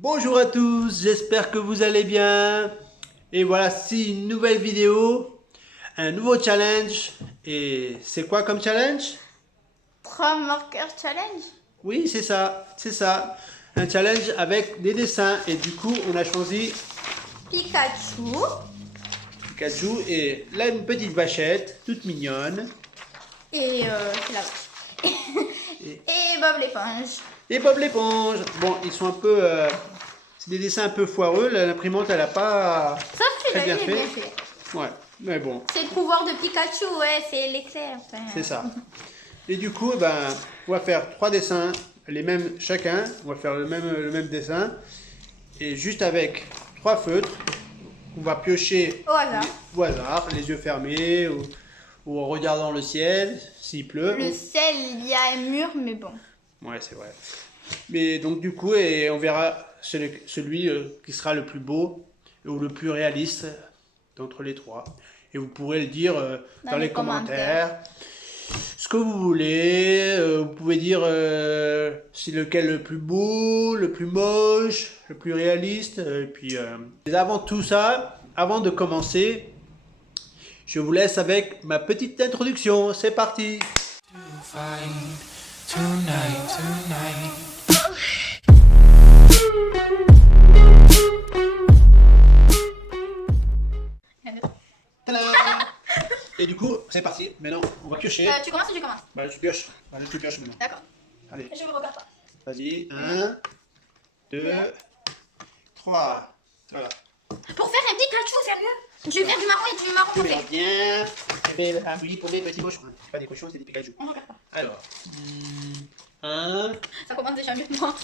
Bonjour à tous, j'espère que vous allez bien. Et voilà, c'est une nouvelle vidéo, un nouveau challenge. Et c'est quoi comme challenge? 3 marqueurs challenge. Oui, c'est ça, c'est ça. Un challenge avec des dessins. Et du coup, on a choisi Pikachu. Pikachu et là une petite vachette, toute mignonne. Et c'est la vache. Et Bob l'éponge. Et Bob l'éponge. Bon, ils sont un peu... c'est des dessins un peu foireux. L'imprimante, elle a pas Ça, très celui-là, bien il est bien fait. fait. Ouais, mais bon, C'est le pouvoir de Pikachu, ouais, c'est l'éclair. Enfin, c'est ça. Et du coup, ben, on va faire 3 dessins, les mêmes chacun. On va faire le même dessin. Et juste avec 3 feutres, on va piocher Au hasard. au hasard, les yeux fermés ou en regardant le ciel, s'il pleut. Le sel, il y a un mur, mais bon. Ouais, c'est vrai. Mais donc du coup, et on verra celui qui sera le plus beau ou le plus réaliste d'entre les 3. Et vous pourrez le dire dans les commentaires. Ce que vous voulez, vous pouvez dire c'est lequel le plus beau, le plus moche, le plus réaliste. Et puis, avant tout ça, avant de commencer, je vous laisse avec ma petite introduction. C'est parti. Tadam. Et du coup, c'est parti. Maintenant, on va piocher. Tu commences ou tu commences? Bah, tu pioches. Bah, tu pioches maintenant. D'accord. Allez, Je me regarde pas. vas-y. 1, 2, 3. Voilà. Pour faire un Pikachu, sérieux? Je vais faire du marron et du marron Tu foncé. verras bien. Ah oui, pour des petits cochons. C'est pas des cochons, c'est des Pikachu. On regarde pas. Alors, 1, Ça commence déjà mieux que moi.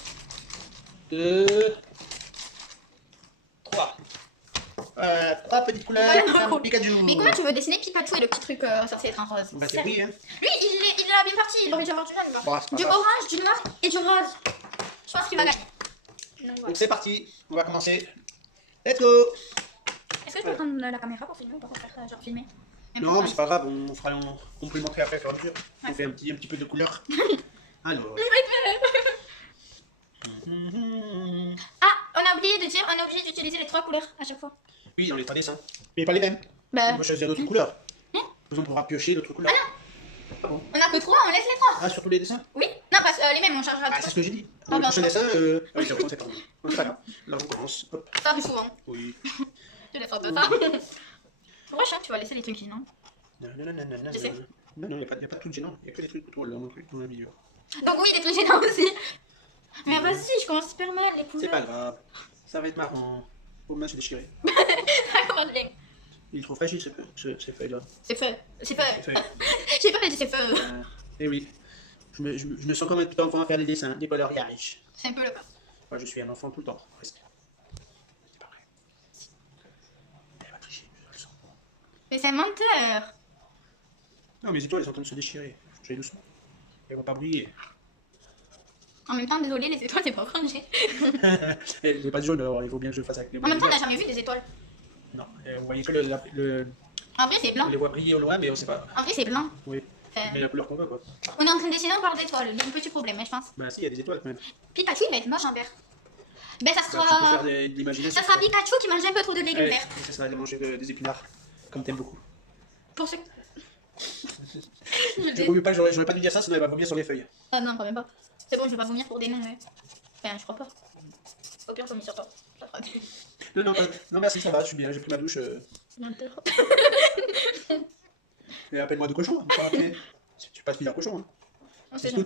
2, 3. 3 petites couleurs. Voilà, cool. Pikachu. Mais comment tu veux dessiner Pikachu et le petit truc censé être un rose? Bah, c'est oui, hein. Lui, il est la bien partie, il aurait dû avoir du jaune. Bon, c'est pas Du grave. orange, du noir et du rose. Je pense qu'il va gagner. Donc, voilà. Donc, c'est parti. On va commencer. Let's go. Est-ce que je peux prendre la caméra pour filmer ou pas pour faire genre filmer? Non, mais c'est pas grave, on fera complémenter après, au fur et à mesure. On fait un petit peu de couleur. Alors. Ah, on a oublié de dire, on est obligé d'utiliser les 3 couleurs à chaque fois. Oui, dans les 3 dessins. Mais pas les mêmes. Bah, On va choisir d'autres couleurs. On pourra piocher d'autres couleurs. on a que 3, on laisse les 3. Ah, sur tous les dessins? Oui, non, parce les mêmes, on changera Ah, de c'est ce que j'ai dit. Ah, Le bah, prochain bah. dessin, oui, c'est septembre. Donc, c'est pas grave. Là, on commence. Hop. Ça arrive souvent. Oui. Je laisse un peu ça. Pourquoi tu vas laisser les trucs non? Non, non, non, non, non, non. Je sais. Non, non, il n'y a pas de trucs gênants. Il n'y a que des trucs drôles dans la vidéo. Donc oui, les trucs gênants aussi. Mais vas-y, je commence super mal, les C'est couleurs. pas grave. Ça va être marrant. Vos mains se déchirer. Ça commence bien. Il est trop fragile, ces feuilles-là. C'est feu. C'est feu. Ces feuilles. J'ai pas dit c'est feu. Eh oui. Je me sens comme un petit enfant à faire des dessins, des coloriages. C'est un peu le cas. Moi, je suis un enfant tout le temps, presque. C'est pas vrai. Elle va tricher, je le sens. Mais c'est un menteur. Non, mes étoiles, elles sont en train de se déchirer. Je vais doucement. Elles vont pas briller. En même temps, désolé, les étoiles, c'est pas rangé. J'ai pas de jaune, alors il faut bien que je fasse avec les En même temps, on lumières. n'a jamais vu des étoiles. Non, vous voyez que En vrai, c'est blanc. on les voit briller au loin, mais on sait pas. En vrai, c'est blanc. Oui. Mais la couleur qu'on veut, quoi. On est en train de dessiner, on parle d'étoiles. Il y a un petit problème, je pense. Bah si, il y a des étoiles quand même. Pikachu, il va être moche en vert. Ben, ça Bah, tu peux faire sera. de l'imagination. Ça sera Pikachu qui mange un peu trop de légumes Ouais, verts. c'est ça, aller manger des épinards. Comme t'aimes beaucoup. Pour ceux. Je ne pas, j'aurais pas dû dire ça, sinon elle va vomir sur les feuilles. Ah non, quand même pas. C'est bon, je vais pas vomir pour des nains, ouais. Enfin, je crois pas. Au pire, je vomis sur toi. Ça sera du Non, merci, ça va, je suis bien, j'ai pris ma douche. menteur. Et appelle-moi de cochon, hein, pas appeler. Je suis pas fier cochon. Hein. On C'est sait non.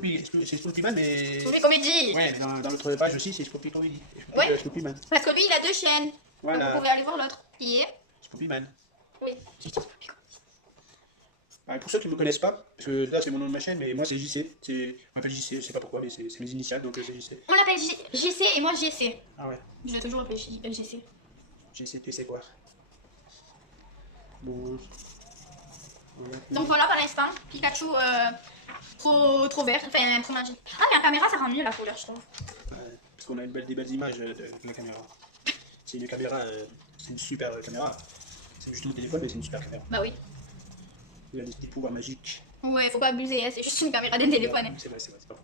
Scoopy Man, mais. Scoopy Comédie. Ouais, mais dans l'autre page aussi, c'est Scoopy Comedy. Ouais. Scoopy Man. Parce que lui, il a 2 chaînes. Donc, Voilà. vous pouvez aller voir l'autre. Qui est. Scoopy Man. Oui. Ah, pour ceux qui ne me connaissent pas, parce que là c'est mon nom de ma chaîne, mais moi c'est JC. On m'appelle JC, je sais pas pourquoi, mais c'est mes initiales, donc c'est JC. On l'appelle JC et moi JC. Ah ouais, Je l'ai toujours appelé JC. JC, tu sais quoi. Bon. Voilà. Donc voilà, pour l'instant, Pikachu trop vert. Enfin, trop magique. Ah, mais la caméra, ça rend mieux la couleur, je trouve. Parce qu'on a des belles images de la caméra. C'est une caméra, c'est une super caméra. C'est juste mon téléphone, mais c'est une super caméra. Bah oui. Il a des pouvoirs magiques. Ouais, faut pas abuser, hein, c'est juste une caméra de téléphone. Hein. C'est vrai, c'est pas faux.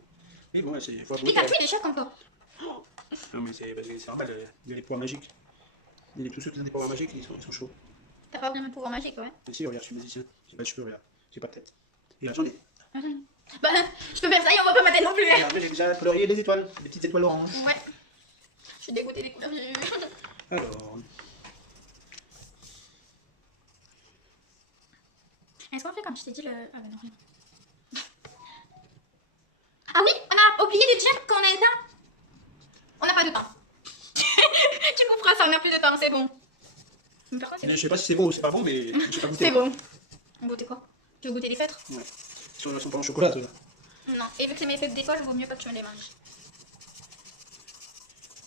Mais bon, faut avouer Pikachu, il est chouette encore. Non, mais c'est normal, il y a des pouvoirs magiques. Tous ceux qui ont des pouvoirs magiques, ils sont chauds. T'as pas vraiment de pouvoir magique, ouais. Mais si, regarde, je suis musicien. J'ai pas de cheveux, regarde. J'ai pas de tête. Et là, j'en ai. Bah, je peux faire ça et on voit pas ma tête non plus. Regarde, j'ai déjà colorié des étoiles, des petites étoiles oranges. Ouais. Je suis dégoûtée des couleurs. Alors, Est-ce qu'on fait comme je t'ai dit le. Ah bah non, rien. Ah oui, on a oublié de dire qu'on a le temps. On n'a pas de temps. Tu comprends ça, on a plus de temps, c'est bon. Mais par contre, c'est je sais pas si c'est bon ou c'est pas bon, mais je sais pas goûter. C'est bon. On goûter quoi? Tu veux goûter des feutres? Ouais. Ils sont pas en chocolat, toi. Non, et vu que c'est mes feutres d'école, il vaut mieux pas que tu me les manges.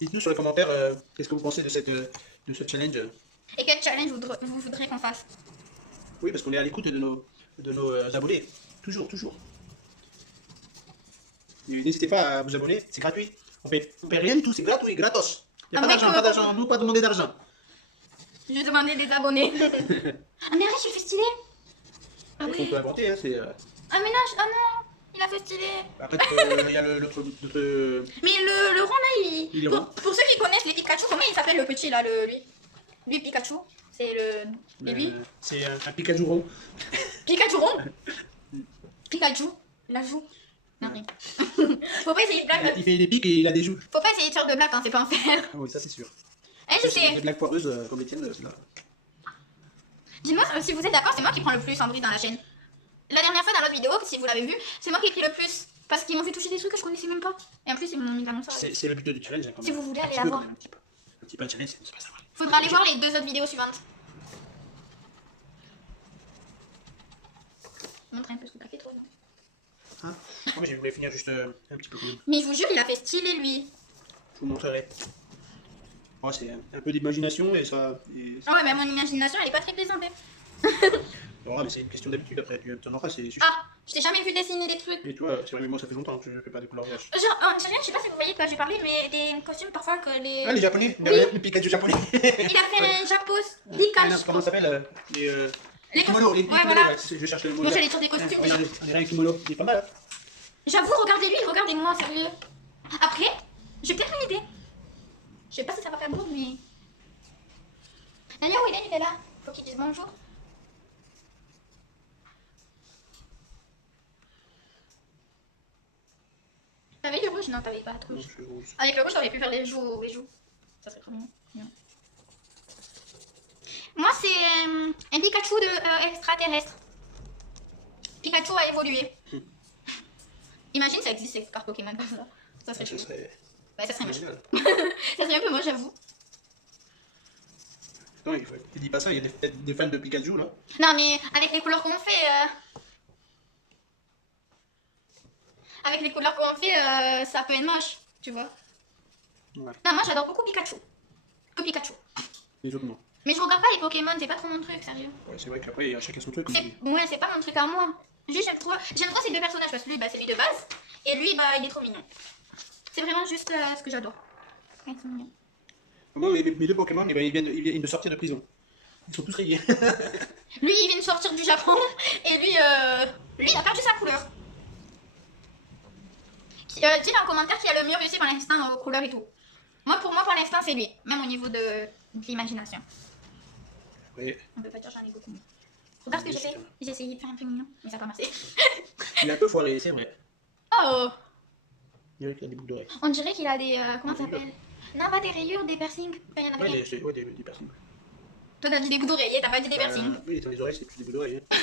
Dites-nous sur les commentaires qu'est-ce que vous pensez de ce challenge. Et quel challenge vous voudrez qu'on fasse? Oui, parce qu'on est à l'écoute de nos abonnés. Toujours, toujours. Et n'hésitez pas à vous abonner, c'est gratuit. On paie rien du tout, c'est gratuit, gratos. Il n'y a pas d'argent, nous pas demander d'argent. Je demandais des abonnés. Ah mais arrête, je fais stylé. Ah On oui. peut inventer, hein, c'est... Ah mais non, oh non, il a fait stylé. Après, il y a l'autre... Mais le rond là, Il est rond. pour ceux qui connaissent les Pikachu, comment il s'appelle le petit là, lui Pikachu? C'est le... Et lui C'est un Pikachu rond. Pikachu rond. Pikachu, la joue. Non, rien. Faut pas essayer de blague. Il fait des pics et il a des joues. Faut pas essayer de faire de blague quand c'est pas en faire. Ah oui, ça c'est sûr. Eh, je Des sais. blagues poireuses comme les tiennes, c'est là. Dis-moi si vous êtes d'accord, c'est moi qui prends le plus en bruit dans la chaîne. La dernière fois dans notre vidéo, si vous l'avez vu, c'est moi qui ai pris le plus. Parce qu'ils m'ont fait toucher des trucs que je connaissais même pas. Et en plus, ils m'ont mis dans mon soirée. C'est le but du challenge. Hein, quand Si même. vous voulez Un aller petit la peu, voir. quand même, un petit peu un challenge, c'est pas ça. Faudra aller voir les 2 autres vidéos suivantes. Montre un peu ce que t'as fait toi. Non Hein moi, je voulais finir juste un petit peu quand même. mais je vous jure, il a fait stylé lui. Je vous montrerai. Oh, c'est un peu d'imagination et ça... Ah ouais, mais mon imagination, elle est pas très plaisante. Hein. Oh, mais c'est une question d'habitude après, tu en auras, c'est juste... Ah, je t'ai jamais vu dessiner des trucs. Et toi, c'est vrai, mais moi ça fait longtemps que je fais pas de coloriage. Genre, en Algérien, je sais pas si vous voyez de quoi j'ai parlé, mais des costumes parfois que les... Ah, les japonais, Oui. les Pikachu japonais. Il a fait un japos, Pikachu. Comment ça s'appelle les kimonos, les Ouais, kimonos, voilà. ouais, je cherche le mot. Moi, là. j'allais dire des costumes. Regardez, on dirait un kimono, il est pas mal. Hein. J'avoue, regardez-lui, regardez-moi, sérieux. Après, j'ai peut-être une idée. Je sais pas si ça va faire beau, mais... D'ailleurs, William, il est là. Faut qu'il dise bonjour. T'avais le rouge? Non, t'avais pas de rouge. Non, je suis rouge. Avec le rouge, j'aurais pu faire les joues. Ça serait trop mignon. Non. Moi, c'est un Pikachu extraterrestre. Pikachu a évolué. Imagine ça existe, ces cartes Pokémon comme ça. Ça serait Ça chou. serait Ouais, ça serait moche. original. Ça serait un peu moche, j'avoue. Non, tu dis pas ça, il y a peut-être des fans de Pikachu là. Non, mais avec les couleurs qu'on fait... Avec les couleurs qu'on fait, ça peut être moche, tu vois. Ouais. Non, moi j'adore beaucoup Pikachu. Que Pikachu. Les autres non. Mais je regarde pas les Pokémon, c'est pas trop mon truc, sérieux. Ouais, c'est vrai qu'après, il y a chacun son truc. Ouais, c'est pas mon truc à moi. Juste, j'aime trop ces deux personnages parce que lui, bah, c'est lui de base. Et lui, bah, il est trop mignon. C'est vraiment juste ce que j'adore. Ouais, ils sont mignons. Moi, mes deux Pokémon, eh ben, ils viennent de sortir de prison. Ils sont tous rayés. Lui, il vient de sortir du Japon. Et lui, il a perdu sa couleur. Dis-le en commentaire qui a le mieux réussi pour l'instant aux couleurs et tout. Pour moi, pour l'instant, c'est lui. Même au niveau de l'imagination. Ouais. On peut pas dire j'en ai beaucoup mieux. Regarde ce que j'ai fait. J'ai essayé de faire un peu mignon, mais ça n'a pas marché. Il est un peu foiré, c'est vrai. Oh! Il dirait qu'il a des boucles d'oreilles. On dirait qu'il a des... comment ça s'appelle? Non, pas des rayures, des piercings. Enfin, il y en a Ouais, rien. des piercings. Toi, t'as dit des boucles d'oreiller, t'as pas dit des piercings. Oui, dans les oreilles, c'est plus des boucles d'oreilles. Hein.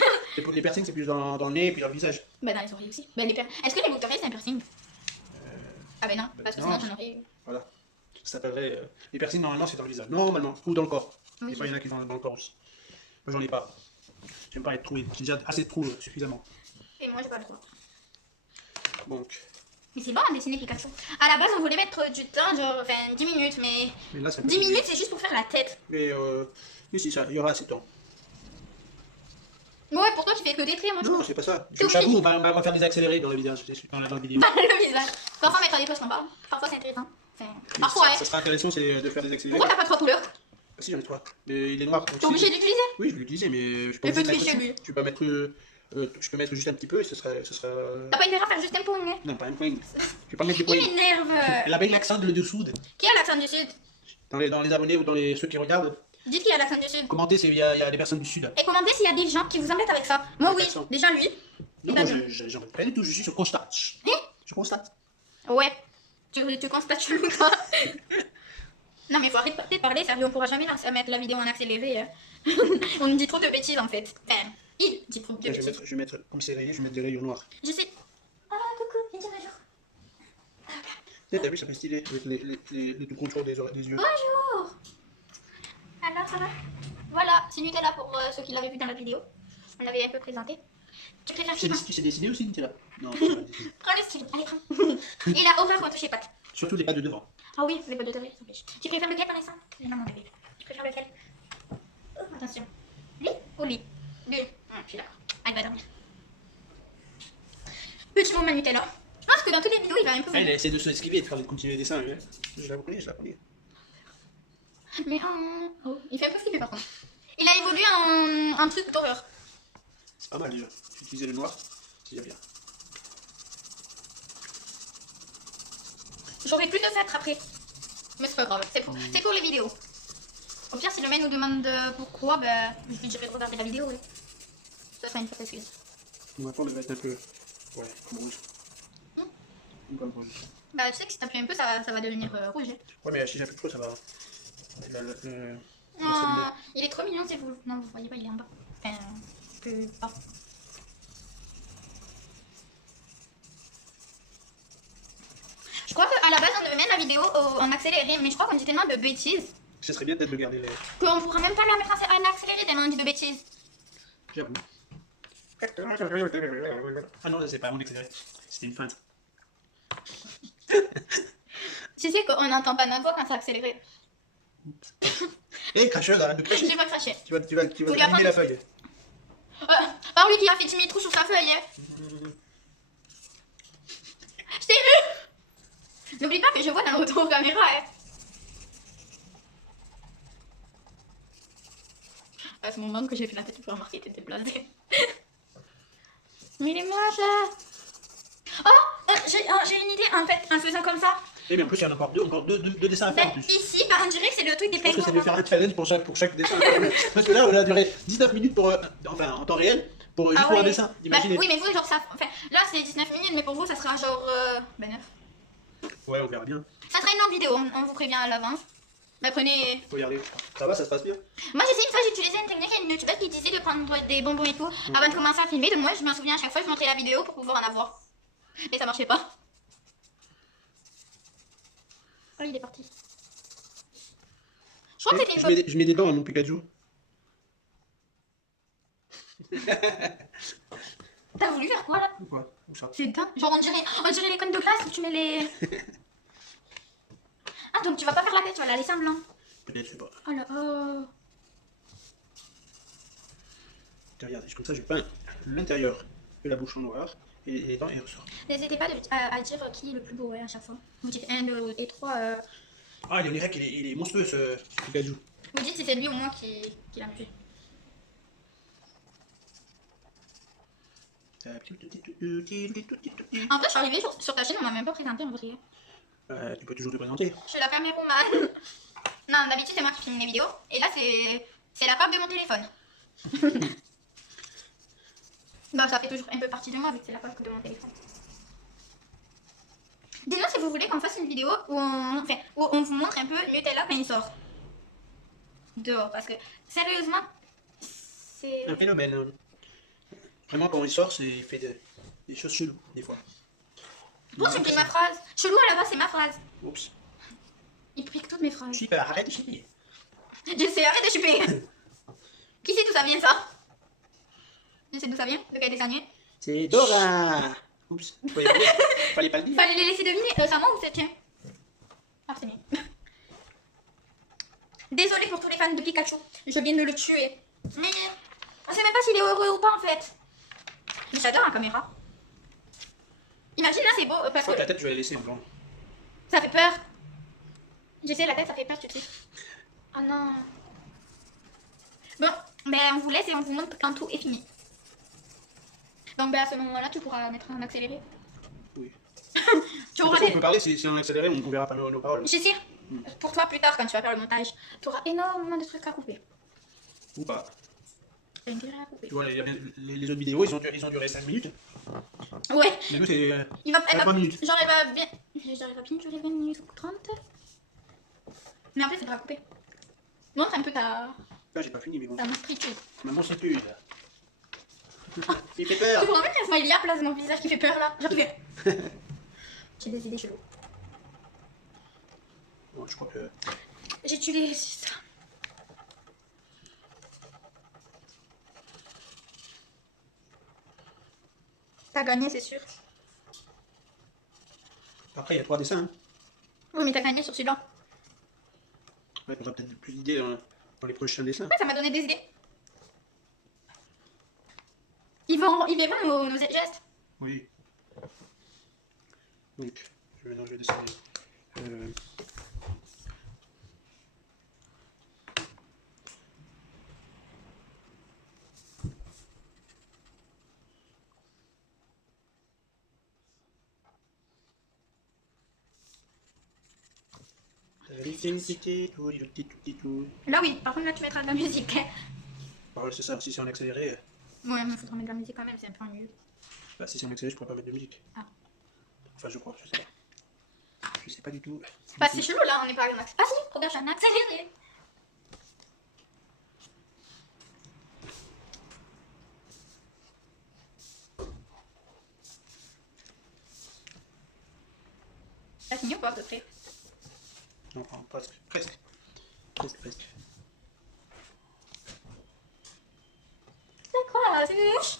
Les piercings, c'est plus dans le nez et puis dans le visage. Bah, dans les oreilles aussi. Bah, est-ce que les boucles d'oreilles, c'est un piercing? Ah, bah non, parce que non. sinon j'en aurais eu. Voilà. Ça s'appellerait. Les piercings, normalement, c'est dans le visage. Normalement. Ou dans le corps. Oui, Des fois, il y en a qui sont dans le corps aussi. Moi, j'en ai pas. J'aime pas être troué. J'ai déjà assez de trous suffisamment. Et moi, j'ai pas le droit. Donc. Mais c'est bon à dessiner Pikachu. À la base, on voulait mettre du temps, genre, enfin 10 minutes, mais Là, ça 10 minutes, c'est juste pour faire la tête. Mais si, ça, il y aura assez de temps. Ouais, pour toi qui fais que des traits, moi je Non, c'est pas ça. T'es J'avoue, on va faire des accélérés dans le visage, dans la vidéo. le visage. Parfois, mettre des posts en bas. Parfois, c'est intéressant. Enfin, parfois, Ça sera intéressant, c'est de faire des accélérés. pourquoi t'as pas 3 couleurs? Ah, si, j'en ai trois. Mais il est noir. T'es obligé d'utiliser? Oui, je vais l'utiliser, mais je Mais peux peut tricher, lui. Tu peux pas mettre Je peux mettre juste un petit peu et ce sera... T'as pas intérêt à faire juste un point, hein. Non, pas un point. Je vais pas mettre des Il points. m'énerve. Elle a bien l'accent du sud. Qui a l'accent du sud? Dans les abonnés ou dans ceux qui regardent, Dites qui a l'accent du sud. commentez s'il y a des personnes du sud. Et commentez s'il y a des gens qui vous embêtent avec ça. Moi, oui. Personne. Déjà, lui. Non, pas moi, de- j'en veux pas du tout, je constate. Hein? Je constate. Ouais. Tu constates chelou, toi. Non, mais faut arrêter de parler, sérieux. On pourra jamais mettre la vidéo en accéléré. On nous dit trop de bêtises, en fait. Enfin, il dit trop de Là, bêtises. je vais mettre, comme c'est rayé, je vais mettre des rayons noirs. Je sais. Ah, coucou, viens dire bonjour. T'as vu, ça fait stylé avec le contour des yeux. Bonjour. Alors, ça va? Voilà, c'est Nutella pour ceux qui l'avaient vu dans la vidéo. On l'avait un peu présenté. Tu préfères qui, Tu sais dessiner aussi, Nutella? Non, pas dessiner. Prends le stylo, allez, prends. Il a horreur contre ses pattes. Surtout les pas de devant. Ah oui, les bottes de table, ça pêche. Tu préfères lequel, Vanessa? Non, mon bébé. Tu préfères lequel? Oh, attention. Lui ou lui? Lui. Je suis d'accord. Ah, il va dormir. Petit moment Nutella. Je pense que dans toutes les vidéos, il va un peu... Elle essaie de se esquiver et de faire continuer les dessins. Hein. Je la connais, je la connais. Mais oh, il fait un peu ce qu'il fait par contre. Il a évolué en un truc d'horreur. C'est pas mal déjà. Utiliser le noir, c'est bien. J'aurai plus de fêtres après. Mais c'est pas grave, c'est pour les vidéos. Au pire, si le mec nous demande pourquoi, ben, je lui dirai de regarder la vidéo, oui. Ça sera une fausse excuse. On va pas le mettre un peu. Ouais, comme rouge. Comme rouge. Bah, tu sais que si t'appuies un peu, ça va devenir rouge. Hein. Ouais, mais si j'appuie trop, ça va. Oh, il est trop mignon, c'est vous. Non, vous voyez pas, il est en bas. Enfin, plus bas. Je crois qu'à la base, on devait mettre la vidéo en accéléré, mais je crois qu'on dit tellement de bêtises Ce serait bien peut-être de garder les. qu'on pourra même pas la mettre en accéléré tellement on dit de bêtises. J'avoue. Ah non, c'est pas mon accéléré. C'était une feinte. Tu sais qu'on n'entend pas notre voix quand c'est accéléré. Hé, cracheuse, arrête de cracher. J'ai pas craché. Tu vas Faut lui abîmer apprendre- la feuille. Par lui qui a fait 10 000 trous sur sa feuille. Hein. Je t'ai vu. N'oublie pas que je vois dans le retour caméra. Hein. À ce moment que j'ai fait la tête, tu peux remarquer que t'étais blasé. Mais il est moche. Hein. Oh, j'ai une idée en fait, en faisant comme ça. Eh bien, en plus, il y en a encore deux dessins à faire en Ben, plus. ici, bah, on dirait que c'est le truc des Je pense que pingouins. ça devait faire un challenge pour chaque dessin. Parce que là, on a duré 19 minutes pour. Enfin, en temps réel, pour juste pour un dessin. Bah, Imaginez. oui, mais vous, genre ça. Enfin, là, c'est 19 minutes, mais pour vous, ça sera genre. Ben 9. Ouais, on verra bien. Ça sera une longue vidéo, on vous prévient à l'avance. Mais prenez. Faut y aller. Ça va, ça se passe bien. Moi, j'ai essayé une fois, j'ai utilisé une technique, il y a une youtubeuse qui disait de prendre des bonbons et tout avant de commencer à filmer. Donc, moi, je m'en souviens à chaque fois, je montrais la vidéo pour pouvoir en avoir. Et ça marchait pas. Oh, il est parti. Je crois que c'était une bonne. Je mets des dents à mon Pikachu. T'as voulu faire quoi là? Quoi? Où ça? C'est dingue. Genre, on dirait les connes de classe où tu mets les. Ah, donc tu vas pas faire la tête, tu vas la laisser en blanc. Peut-être, je sais pas. Oh là, oh. Regarde, comme ça, je peins l'intérieur de la bouche en noir et les dents et ressort. N'hésitez pas à dire qui est le plus beau ouais, à chaque fois. Vous dites 1, 2 et 3. Ah, il dirait qu'il est monstrueux ce Pikachu. Vous dites si c'est lui ou moi qui l'a tué. En fait, je suis arrivée sur ta chaîne, on m'a même pas présenté en vrai. Tu peux toujours te présenter. Je suis la caméraman. Non, d'habitude, c'est moi qui filme mes vidéos. Et là, c'est la corde de mon téléphone. Bah, ça fait toujours un peu partie de moi, vu que c'est la corde de mon téléphone. Dites-moi si vous voulez qu'on fasse une vidéo où on vous montre un peu Nutella quand il sort. Dehors, parce que sérieusement, c'est... Un phénomène. Vraiment, quand il sort, il fait des choses cheloues, des fois. Pourquoi j'ai pris ma phrase? Chelou à la base, c'est ma phrase. Oups. Il pique toutes mes phrases. Super, arrête de chier. Je sais, arrête de chuper. Qui sait d'où ça vient ça? Je sais d'où ça vient, de quel dessin animé. C'est Dora. Oups. Fallait pas le dire. Fallait les laisser deviner, c'est moi ou c'est tien? Ah, c'est mien. Désolée pour tous les fans de Pikachu, je viens de le tuer. Mais on sait même pas s'il est heureux ou pas en fait. Mais j'adore la caméra. Imagine là, c'est beau parce Je crois que la que tête, je vais la laisser en blanc. ça fait peur. Je sais, la tête, ça fait peur, tu sais. Oh non. Bon, ben on vous laisse et on vous montre quand tout est fini. Donc ben, à ce moment-là, tu pourras mettre en accéléré. Oui. Tu auras On peut parler, si on accélère, on ne verra pas nos paroles. Je sais. Pour toi, plus tard, quand tu vas faire le montage, tu auras énormément de trucs à couper. Ou pas. J'ai intérêt à couper. Tu vois, les autres vidéos, ils ont duré 5 minutes. Ouais. Mais nous, c'est Il va, 3 minutes. j'arrive à bien durer 20 minutes ou 30. Mais après, il faudra couper. Montre un peu ta Là, j'ai pas fini, mais bon. monstruitude. Ma monstruitude. Il fait peur. Tu pourras mettre un smiley à place de mon visage qui fait peur là. Genre, j'ai des idées cheloues. Bon, je crois que... J'ai tué les 6. T'as gagné, c'est sûr. Après, il y a 3 dessins. Hein. Oui, mais t'as gagné sur celui-là. Ouais, on aura peut-être plus d'idées dans les prochains dessins. Ouais, ça m'a donné des idées. Ils verront nos gestes. Oui. Donc, je vais dessiner. Là, oui, par contre, là, tu mettras de la musique. Bah, c'est ça, si c'est en accéléré. Ouais, mais il faudra mettre de la musique quand même, c'est un peu ennuyeux. Bah, si c'est en accéléré, je pourrais pas mettre de musique. Ah. Enfin, je crois, je sais pas. Je sais pas du tout. Bah, c'est chelou là, on n'est pas en accéléré. Ah si, regarde, j'ai un accéléré. T'as fini ou pas à peu près? Non, presque. Presque. Presque. C'est quoi? C'est une mouche?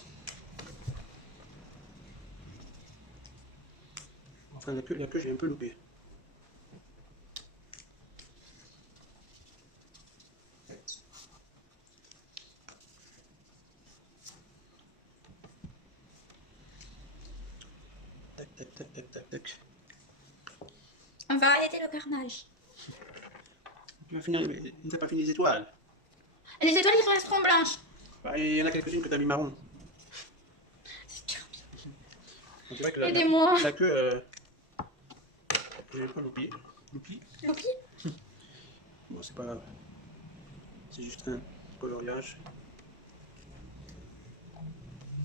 Enfin, la queue, j'ai un peu loupé. Tac. On va arrêter le carnage. Tu vas finir, mais il n'a pas fini les étoiles. Les étoiles, ils resteront blanches. Bah, il y en a quelques-unes que tu as mis marron. C'est dur. Donc, c'est vrai que Aidez-moi. la queue, j'ai un peu loupé. Loupi? Bon, c'est pas grave. C'est juste un coloriage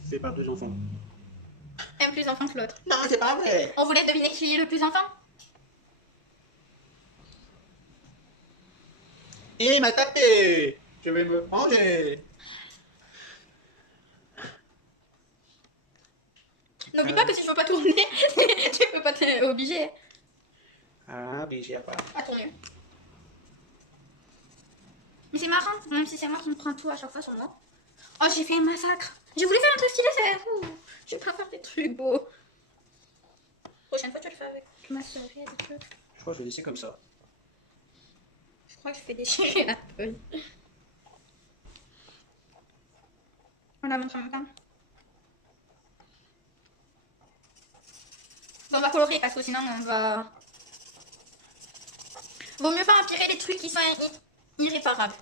fait par 2 enfants. Un plus enfant que l'autre. Non, c'est pas vrai. On voulait deviner qui est le plus enfant? Il m'a tapé. Je vais me manger. N'oublie pas que si je veux pas tourner, tu peux pas t'obliger Ah, mais j'ai pas. à tourner. Mais c'est marrant, même si c'est moi qui me prends tout à chaque fois sur moi. Oh, j'ai fait un massacre. J'ai voulu faire un truc stylé, c'est fou. Je vais pas faire des trucs beaux. Prochaine fois, tu vas le faire avec ma souris et des trucs. Je crois que je vais laisser comme ça. Je crois que je fais déchirer la feuille. On la montre en même temps. On va colorier parce que sinon on va... Vaut mieux pas empirer les trucs qui sont irréparables.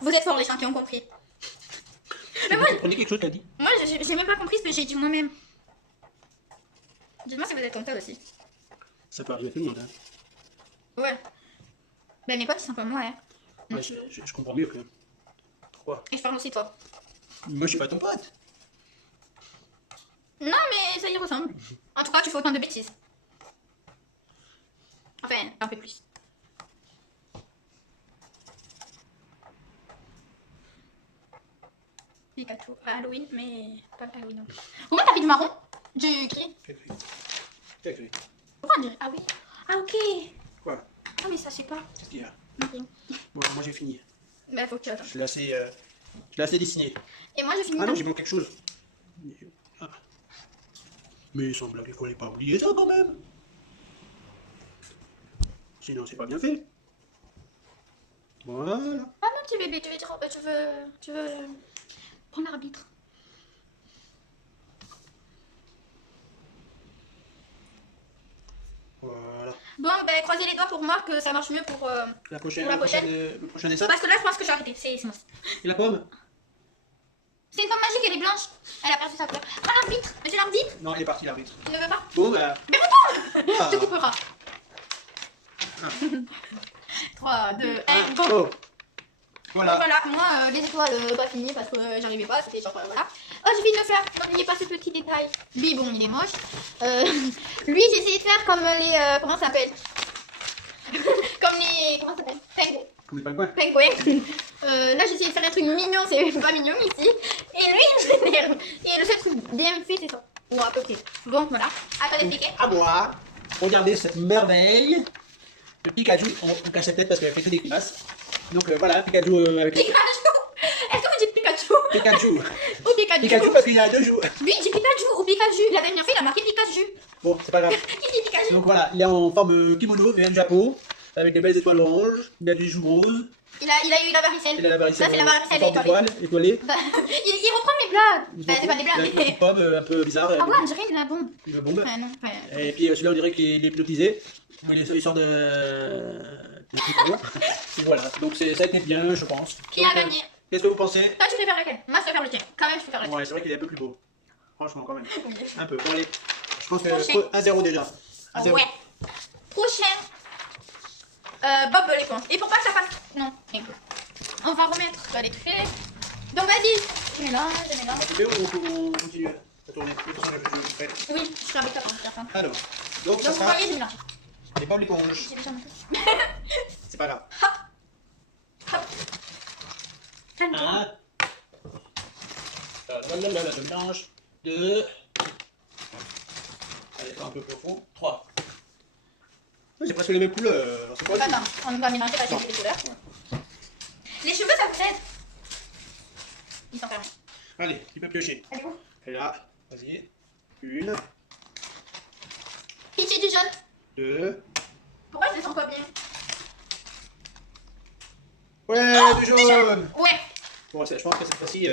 Vous êtes forts les gens qui ont compris. Mais moi, On dit quelque chose, t'as dit. moi j'ai même pas compris ce que j'ai dit moi-même. Dites-moi si vous êtes comme ça aussi. Ça peut arriver à tout le monde. Hein. Ouais. Ben mes potes ils sont comme moi hein. Ouais, je comprends mieux que toi. Et je parle aussi de toi. Moi, je suis pas ton pote. Non mais ça y ressemble. En tout cas tu fais autant de bêtises. Enfin, un peu plus. Pikachu à Halloween, mais pas Halloween non plus. Pourquoi t'as mis du marron? Du gris? Quel gris? Pourquoi on dirait? Ah oui. Ah ok. Quoi? Ah mais ça c'est pas. Qu'est-ce qu'il y a? Ok. Bon, moi j'ai fini. Bah faut que tu attends. Je l'ai assez dessiné. Et moi je finis. Ah non, j'ai manqué quelque chose. Ah. Mais sans blague, il fallait pas oublier ça quand même. Sinon, c'est pas bien fait. Voilà. Ah mon petit bébé, tu veux prendre l'arbitre. Voilà. Bon ben croisez les doigts pour moi que ça marche mieux pour La prochaine, Pour la prochaine. le prochain dessin. parce que là je pense que j'ai arrêté. C'est moi. Et la pomme? C'est une pomme magique, elle est blanche. Elle a perdu sa couleur. Ah, l'arbitre. Monsieur l'arbitre. Non, il est parti l'arbitre. Tu ne veux pas? Bon, bah. Mais retourne. Ah. Tu couperas. 3, 2, 1, go. Oh. Voilà. Donc voilà, moi, les étoiles, pas fini parce que j'arrivais pas, c'était genre, voilà. Oh, j'ai fini de le faire, n'oubliez pas ce petit détail. Lui, bon, il est moche. Lui, j'ai essayé de faire comme les, comment ça s'appelle? Comme les, comment ça s'appelle? Pingouins. Comme les pingouins. Pingouins. Là, j'ai essayé de faire un truc mignon, c'est pas mignon ici. Et lui, il m'énerve. Et le seul truc bien fait, c'est ça. Ou à peu près. Bon, voilà. À toi d'expliquer. À moi. Regardez cette merveille. Le Pikachu, on cache la tête parce qu'il fait que des grimaces. Donc voilà, Pikachu avec... Pikachu. Est-ce que vous dites Pikachu? Pikachu. Ou Pikachu? Pikachu parce qu'il y a 2 jours. Oui, j'ai Pikachu ou Pikachu. La dernière fois, il a marqué Pikachu. Bon, c'est pas grave. Qui dit Pikachu? Donc voilà, il est en forme kimono, vient du Japon, avec des belles étoiles oranges, il a des joues roses, Il a eu la varicelle. il a la varicelle Ça, c'est la varicelle en forme d'étoile, étoilée. Bah, il reprend mes blagues. Bah, c'est pas des Il a une blagues. petite pomme un peu bizarre. Ah ouais, on dirait une bombe. Une bombe. Ouais, non, ouais. Et puis celui-là, on dirait qu'il est hypnotisé. Il sort de... Et voilà, donc ça a été bien, je pense. Qui a gagné? Qu'est-ce que vous pensez? Toi, tu préfères lequel? Moi, je préfère le tien. Quand même, je préfère le tien. Ouais, c'est vrai qu'il est un peu plus beau. Franchement, quand même. Un peu. Bon, allez. Je pense que Prochain. 1-0 déjà. 1-0. Ouais. Prochain. Bob l'éponge. Et pour pas que ça fasse... Non, on va remettre les trucs. Donc, vas-y. Je mets là, je mets là. On continue à tourner. De toute façon, je fais. Oui, je suis avec toi. Attends. Alors, donc ça Donc, vous sera voyez, je mets là. des pommes l'éponge. J'ai déjà mis. C'est pas grave. Hop. Hop. Calme-toi. 1. Je mélange. 2. Allez, un peu profond. 3. Oui, c'est presque les mêmes couleurs. C'est pas Attends, on va mélanger parce que j'ai des couleurs. Les cheveux, ça vous aide? Ils sont fermés. Allez, tu peux piocher. Elle est où? Et là, vas-y. 1, Pitié du jaune. 2. Pourquoi je les sens pas bien? Ouais, du jaune. Ouais. Bon, je pense que cette fois-ci, il y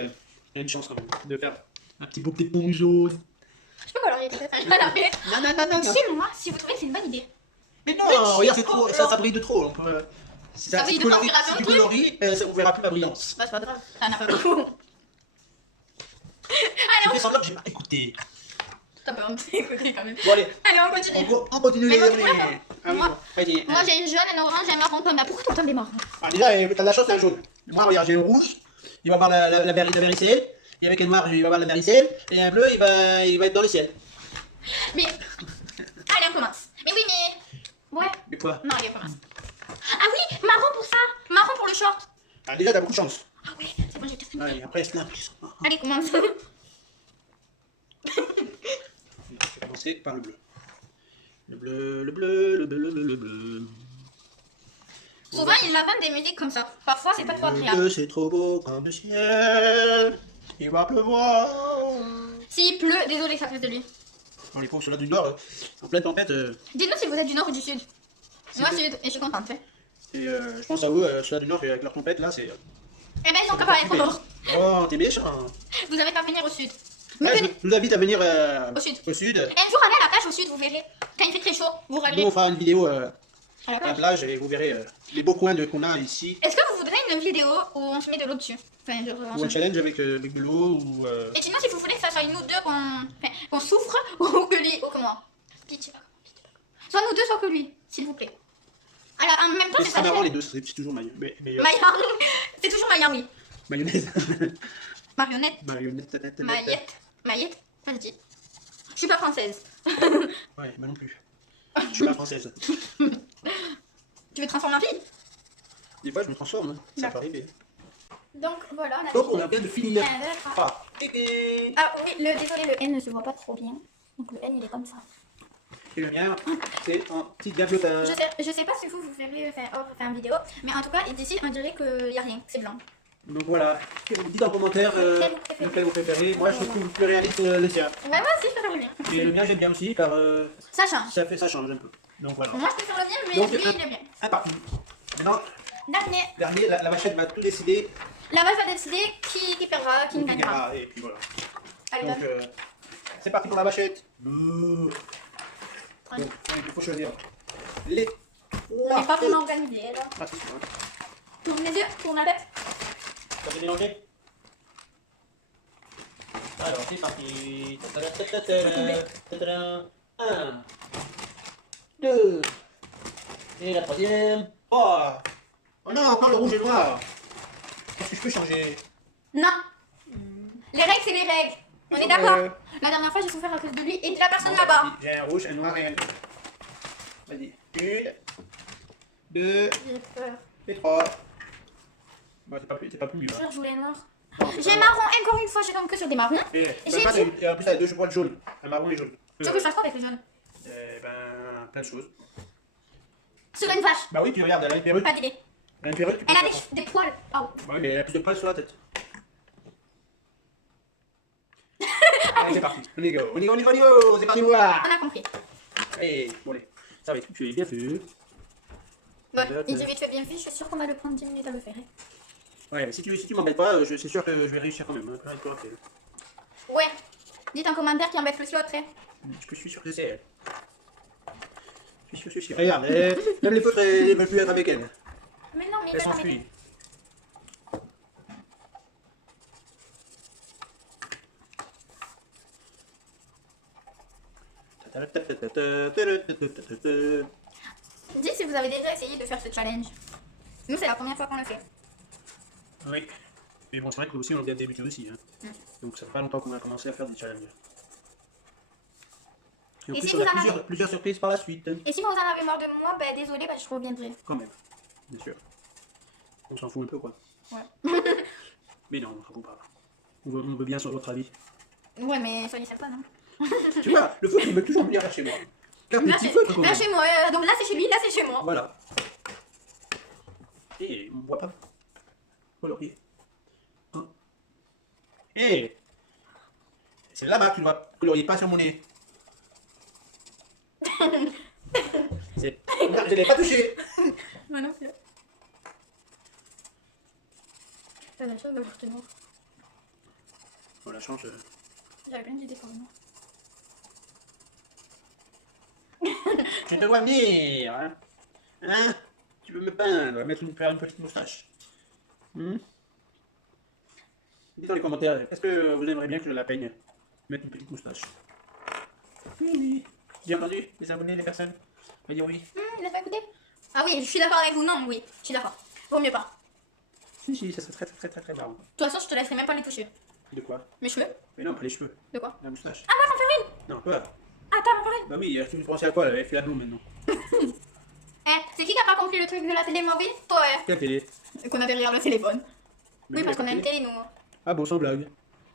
a une chance quand même de faire un petit beau d'éponge jaune. Je peux colorier les fesses. Je vais la faire. Non. Dis-moi si vous trouvez que c'est une bonne idée. Mais non, regarde, c'est trop, ça brille de trop. Donc, si Ça brille de trop, c'est la si tu même colories, on verra plus ma brillance. Bah, c'est pas grave. Ça n'a pas beaucoup. Je Allez, fais semblant que j'ai pas écouté. T'as pas honte d'écouter quand même. Bon, allez, Allez, on continue. on continue les Mais journées. moi, Ah, moi- vas-y. Moi, j'ai une jaune, un orange et un marron. Thomas, pourquoi t'entends des marrons? Ah, déjà, t'as de la chance, c'est un jaune. Moi, regarde, j'ai un rouge, il va avoir la varicelle. Et avec un noir, il va avoir la varicelle. Et un bleu, il va être dans le ciel. Mais. Allez, on commence. Mais oui, mais. Ouais. Mais quoi? Non, allez, on commence. Ah oui, marron pour ça. Marron pour le short. Ah, déjà, t'as beaucoup de chance. Ah ouais, c'est bon, j'ai testé. Allez, après, snap. Allez, commence. Je vais commencer par le bleu. Le bleu. Souvent, ils lavent des musiques comme ça. Parfois, c'est pas trop Le agréable. bleu, c'est trop beau comme le ciel. Il va pleuvoir. S'il pleut, désolé, ça passe de lui. On les pauvres, ceux-là du nord, en pleine tempête. Dites-nous si vous êtes du nord ou du sud. Moi, sud, et je suis contente. Fait. Et je pense à eux, ceux-là du nord, avec leur tempête, là, c'est... Eh ben, ils ont qu'à pas être au nord. Oh, t'es méchant. Vous avez qu'à venir au sud. Ah, je vous invite à venir Au sud. Au sud. Un jour, allez à la plage au sud, vous verrez. Quand il fait très chaud, vous Nous, réglez on fera une vidéo à la à la plage. plage et vous verrez les beaux coins qu'on a ici. Est-ce que vous voudrez une vidéo où on se met de l'eau dessus? Enfin, Ou un challenge avec de l'eau ou... Et sinon, si vous voulez que ça soit nous deux qu'on souffre, ou que lui, ou que moi. Pitié. Soit nous deux, soit que lui, s'il vous plaît. Alors, en même temps, Mais c'est ce sera ça. marrant les deux, c'est toujours meilleur. Maya. C'est toujours Maya, oui. Mayonnaise. Marionnette. Marionnette. Maillette. Vas-y. Je suis pas française. Ouais, moi non plus. Je suis pas française. Tu veux transformer en fille? Des fois, je me transforme. Hein. Ça peut arriver. Donc voilà, on a Donc, on a bien de finir. Ah oui, désolé, le N ne se voit pas trop bien. Donc le N, il est comme ça. Et le mien, c'est un petit gabiotage. Je sais pas si vous verrez faire une vidéo, mais en tout cas, d'ici, on dirait qu'il n'y a rien, c'est blanc. Donc voilà, dites en commentaire lequel vous préférez. Moi, je trouve plus réaliste le tien. Bah, moi aussi, je préfère le mien. Et le mien, j'aime bien aussi car Ça change. ça change un peu. Donc voilà. Moi, je préfère le mien, mais Donc, lui, il est bien. un parti. Maintenant, Dernier, la vachette va tout décider. la vache va décider qui perdra, qui ne gagnera. Et puis voilà. Allez, Donc, donne. c'est parti pour la vachette. Donc, il faut choisir les. On n'est pas vraiment organisé, là. Attention, hein. Tourne les yeux, tourne la tête. Ça fait mélanger. Alors, c'est parti. 1, 2. Et la troisième. Oh, oh non, encore le rouge et le noir. Est-ce que je peux changer? Non. Les règles, c'est les règles. On est d'accord? La dernière fois, j'ai souffert à cause de lui et de la personne là-bas. J'ai un rouge, un noir et un bleu. Vas-y. 1, 2 J'ai peur. et 3. Bah, c'est pas plus mieux. Je joue les noirs. J'ai marron, encore une fois, je tombe que sur des marrons. Et J'ai en dit... plus, t'as 2 chocolats jaunes. Un marron et jaune. Tu veux que je fasse quoi avec les jaunes? Ben, plein de choses. Sur une vache. Bah oui, puis regarde, elle a une perruque. Pas d'idée. Elle a une perruque. Elle a des poils. Oh. Ouais, mais elle a plus de poils sur la tête. Allez, c'est parti. On y go, on y go, on y go, on y go. C'est parti, voir. On a compris. Allez, bon, allez. Ça va être tu es bien fait. Bon, il dit vite fait bien fait, je suis sûre qu'on va le prendre 10 minutes à le faire. Hein. Ouais, mais si tu m'embêtes pas, c'est sûr que je vais réussir quand même. Hein. Ouais. Dites en commentaire qui embête plus l'autre. Hein. Je suis sûr que c'est elle. Je suis sûr. Regarde, même les potes, elles veulent plus être avec elle. Mais non, mais Elles s'enfuient. Dites si vous avez déjà essayé de faire ce challenge. Nous, c'est la première fois qu'on le fait. Oui. Mais bon, c'est vrai que nous aussi, on a bien débuté aussi. Hein. Donc ça fait pas longtemps qu'on a commencé à faire des challenges. Et en plus, si on vous a en avez... plusieurs surprises par la suite. Et si vous en avez marre de moi, bah désolé, bah, je reviendrai. Quand même, bien sûr. On s'en fout un peu, quoi. Ouais. Mais non, on s'en fout pas. On veut bien sur votre avis. Ouais, mais soyez sympa, non? Tu vois, le foot, il veut toujours venir là chez moi. Car Là, petit feutre, quand là même. chez moi, donc là c'est chez lui, là c'est chez moi. Voilà. Et on ne voit pas. Colorier. Hein. Et c'est là-bas que tu dois colorier, pas sur mon nez. Non, je l'ai pas touché. Ouais, non, c'est là. T'as la chance d'avoir tes noirs. On la change. J'avais plein d'idées pour le noir. Tu te vois venir, hein? Hein? Tu veux me peindre, faire une petite moustache. Dites dans les commentaires, est-ce que vous aimeriez bien que je la peigne? Mettre une petite moustache. Oui, oui. J'ai entendu, les abonnés, les personnes. On va dire oui. Il a pas écouté? Ah oui, je suis d'accord avec vous, non, oui, je suis d'accord. Vaut mieux pas. Si, ça serait très marrant. De toute façon, je te laisserai même pas les toucher. De quoi? Mes cheveux? Mais non, pas les cheveux. De quoi? La moustache. Ah, moi j'en fais une! Non, pas. Ah, t'as encore une? Bah oui, tu pensais à quoi là? Elle fait la blouse maintenant. C'est qui a pas compris le truc de la télé mobile? Toi, Quelle télé? qu'on a derrière le téléphone. Mais Oui, parce qu'on a une écoutez. télé, nous. Ah bon, sans blague.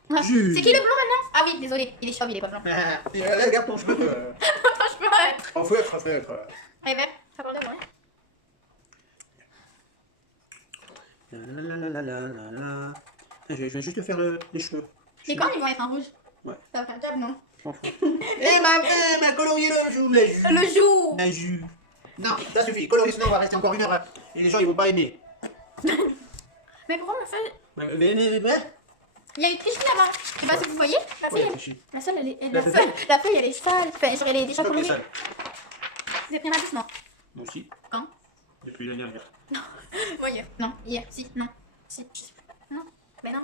Ah, Jules. c'est qui le blond maintenant? Ah oui, désolé, il est chauve, il est pas blanc. Regarde ton cheveu. Je peux être. En feutre. Eh ben, ça parle de moi. Je vais juste te faire les cheveux. Les cornes, ils vont être en rouge. Ouais. Ça va faire job, non? Je m'en fous. Eh ma colorier le joue, la jus. Le jour! La jus. Non, ça suffit. Colorier, sinon on va rester encore une heure. Et les gens ils vont pas aimer. Mais pourquoi ma feuille? Ouais. Il y a une tricherie là-bas. Je sais pas si vous voyez. La feuille, Ouais, elle tricherie. est... La seule, elle est... La feuille. La feuille, elle est sale. Enfin, genre, elle est déjà Pas colorée. ça. Vous avez pris ma douce, non? Moi aussi. Quand? Depuis l'année dernière. Oui, hier. Non, hier. Si, non. Si, je sais plus. Non. Ben non.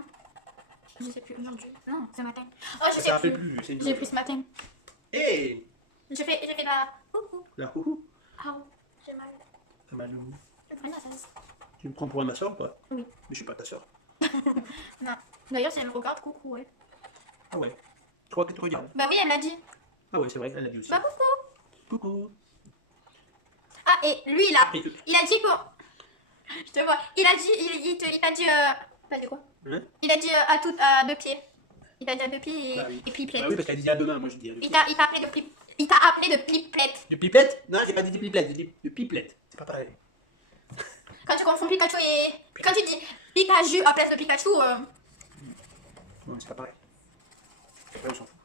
Je sais plus. Aujourd'hui. Non, ce matin. Oh, je Ça sais rappelle plus. plus. C'est une J'ai pris ce matin. Hé. J'ai fait de la... Coucou. La coucou. Ah, j'ai mal. Ça m'a nous. Je prends la tasse. Tu me prends pour ma soeur ou pas? Oui. Mais je suis pas ta soeur. Non. D'ailleurs, si elle me regarde, coucou, ouais. Ah ouais. Je crois qu'elle te regarde. Bah oui, elle m'a dit. Ah ouais, c'est vrai, elle l'a dit aussi. Bah coucou. Coucou. Ah, et lui, là, Et- il a dit quoi? Je te vois. Il a dit, il t'a dit, t'as dit quoi? Hein? Il a dit à deux pieds. Il t'a dit à deux pieds et, Bah oui. et pipelette. Bah oui, parce qu'elle dit à demain, moi je dis à demain. Il t'a appelé de pip... Il t'a appelé de pipelette. De pipelette? Non, j'ai pas dit de pipelette, j'ai dit de pipelette. C'est pas pareil. Quand tu confonds Pikachu et... Quand tu dis Pikachu à place de Pikachu, Non, c'est pas pareil. Ouais, on s'en fout.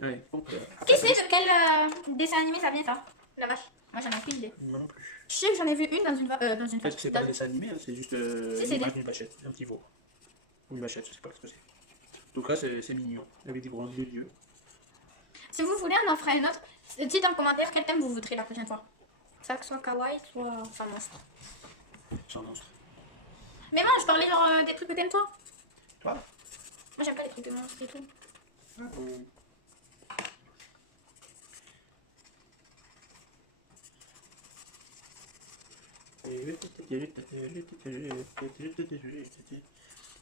Ouais, donc. qui sait de quel dessin animé ça vient, ça? La vache. Moi, j'en ai aucune idée. Moi non plus. Je sais que j'en ai vu une dans une... dans une... Parce que c'est pas un dessin animé, hein, c'est juste Si, c'est l'image d'une vachette, un petit veau. Ou une vachette, je sais pas ce que c'est. Donc là, c'est mignon, avec des grands yeux. Si vous voulez, on en fera une autre. Dites dans le commentaire quel thème vous voudrez la prochaine fois. Ça, que soit kawaii, soit monstre. Sans monstre. Mais moi, je parlais genre des trucs que t'aimes toi. Toi? Moi, j'aime pas les trucs de monstres et tout. Ah bon.